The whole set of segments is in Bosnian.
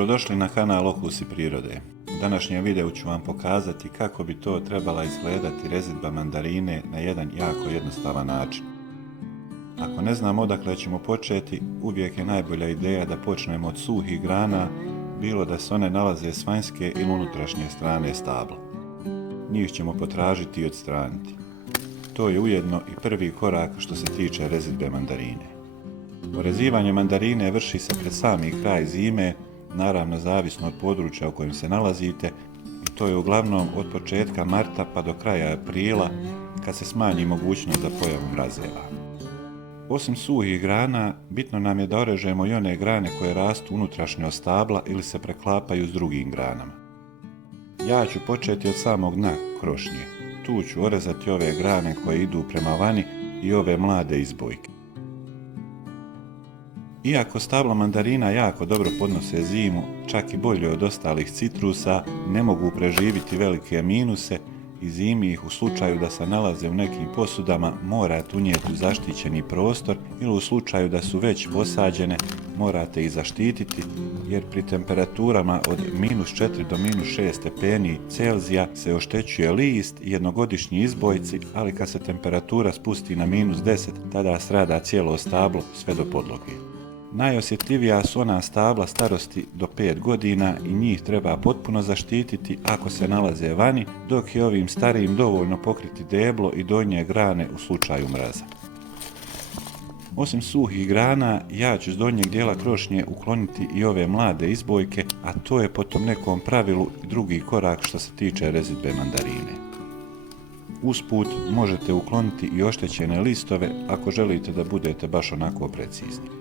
Dobrodošli na kanal Okusi prirode. U današnjem videu ću vam pokazati kako bi to trebala izgledati rezidba mandarine na jedan jako jednostavan način. Ako ne znamo odakle ćemo početi, uvijek je najbolja ideja da počnemo od suhih grana, bilo da se one nalaze s vanjske ili unutrašnje strane stabla. Njih ćemo potražiti i odstraniti. To je ujedno i prvi korak što se tiče rezidbe mandarine. Orezivanje mandarine vrši se pred sami kraj zime, naravno zavisno od područja u kojem se nalazite, i to je uglavnom od početka marta pa do kraja aprila, kad se smanji mogućnost za pojavu mrazeva. Osim suhih grana, bitno nam je da orežemo i one grane koje rastu unutrašnje od stabla ili se preklapaju s drugim granama. Ja ću početi od samog dna krošnje. Tu ću orezati ove grane koje idu prema vani i ove mlade izbojke. Iako stabla mandarina jako dobro podnose zimu, čak i bolje od ostalih citrusa, ne mogu preživjeti velike minuse i zimi ih u slučaju da se nalaze u nekim posudama morate unijeti u zaštićeni prostor ili u slučaju da su već posađene morate ih zaštititi, jer pri temperaturama od -4 do -6 stepeni Celzija se oštećuje list i jednogodišnji izbojci, ali kad se temperatura spusti na -10 tada strada cijelo stablo sve do podloge. Najosjetljivija su ona stabla starosti do 5 godina i njih treba potpuno zaštititi ako se nalaze vani, dok je ovim starijim dovoljno pokriti deblo i donje grane u slučaju mraza. Osim suhih grana, ja ću s donjeg dijela krošnje ukloniti i ove mlade izbojke, a to je po tom nekom pravilu drugi korak što se tiče rezidbe mandarine. Usput možete ukloniti i oštećene listove ako želite da budete baš onako precizni.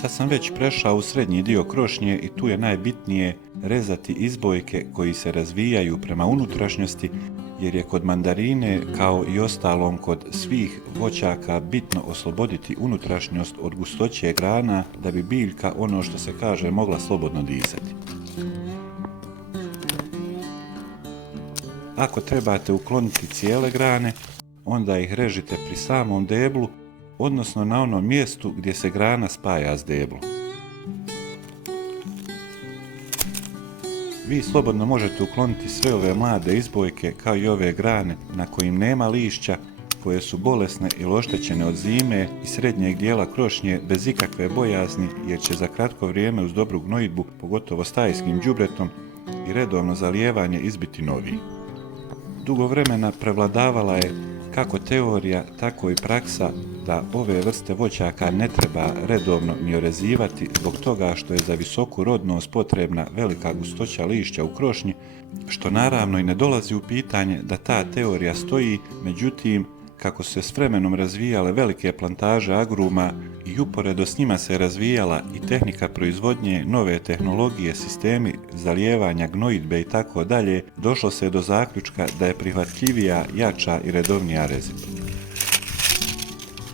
Sad sam već prešao u srednji dio krošnje i tu je najbitnije rezati izbojke koji se razvijaju prema unutrašnjosti, jer je kod mandarine, kao i ostalom kod svih voćaka, bitno osloboditi unutrašnjost od gustoće grana da bi biljka, ono što se kaže, mogla slobodno disati. Ako trebate ukloniti cijele grane, onda ih režite pri samom deblu, odnosno na onom mjestu gdje se grana spaja s deblom. Vi slobodno možete ukloniti sve ove mlade izbojke kao i ove grane na kojim nema lišća, koje su bolesne ili oštećene od zime i srednjeg dijela krošnje bez ikakve bojazni, jer će za kratko vrijeme uz dobru gnojidbu, pogotovo stajskim đubretom i redovno zalijevanje, izbiti novi. Dugo vremena prevladavala je kako teorija, tako i praksa da ove vrste voćaka ne treba redovno ni orezivati zbog toga što je za visoku rodnost potrebna velika gustoća lišća u krošnji, što naravno i ne dolazi u pitanje da ta teorija stoji, međutim, kako su se s vremenom razvijale velike plantaže agruma i uporedo s njima se razvijala i tehnika proizvodnje, nove tehnologije, sistemi zalijevanja, gnojidbe i tako dalje, došlo se do zaključka da je prihvatljivija, jača i redovnija rezidba.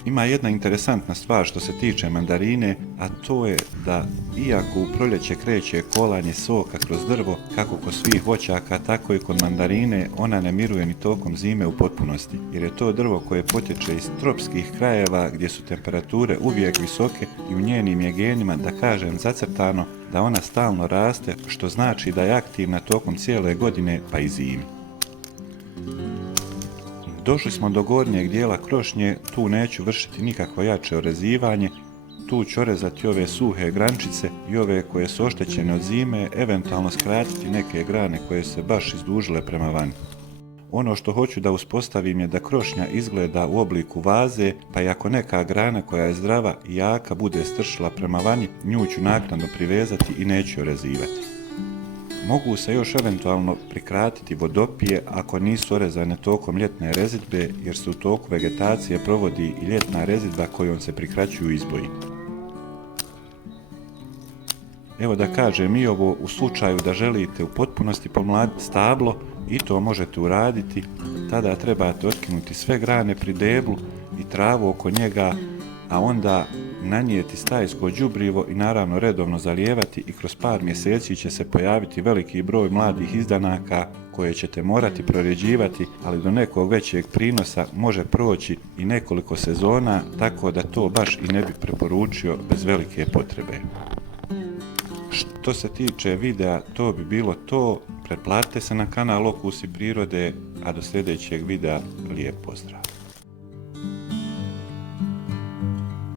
Ima jedna interesantna stvar što se tiče mandarine, a to je da iako u proljeće kreće kolanje soka kroz drvo, kako kod svih voćaka, tako i kod mandarine, ona ne miruje ni tokom zime u potpunosti, jer je to drvo koje potječe iz tropskih krajeva gdje su temperature uvijek visoke i u njenim je genima, da kažem zacrtano, da ona stalno raste, što znači da je aktivna tokom cijele godine pa i zimi. Došli smo do gornjeg dijela krošnje, tu neću vršiti nikakvo jače orezivanje, tu ću orezati ove suhe grančice i ove koje su oštećene od zime, eventualno skratiti neke grane koje se baš izdužile prema vani. Ono što hoću da uspostavim je da krošnja izgleda u obliku vaze, pa i ako neka grana koja je zdrava i jaka bude stršila prema vani, nju ću naknadno privezati i neću orezivati. Mogu se još eventualno prikratiti vodopije ako nisu orezane tokom ljetne rezidbe, jer se u toku vegetacije provodi i ljetna rezidba kojom se prikraćuju izboji. Evo da kažem i ovo, u slučaju da želite u potpunosti pomladiti stablo, i to možete uraditi, tada trebate otkinuti sve grane pri deblu i travu oko njega, a onda nanijeti stajsko đubrivo i naravno redovno zalijevati i kroz par mjeseci će se pojaviti veliki broj mladih izdanaka koje ćete morati prorjeđivati, ali do nekog većeg prinosa može proći i nekoliko sezona, tako da to baš i ne bi preporučio bez velike potrebe. Što se tiče videa, to bi bilo to. Pretplatite se na kanal Okusi prirode, a do sljedećeg videa lijep pozdrav!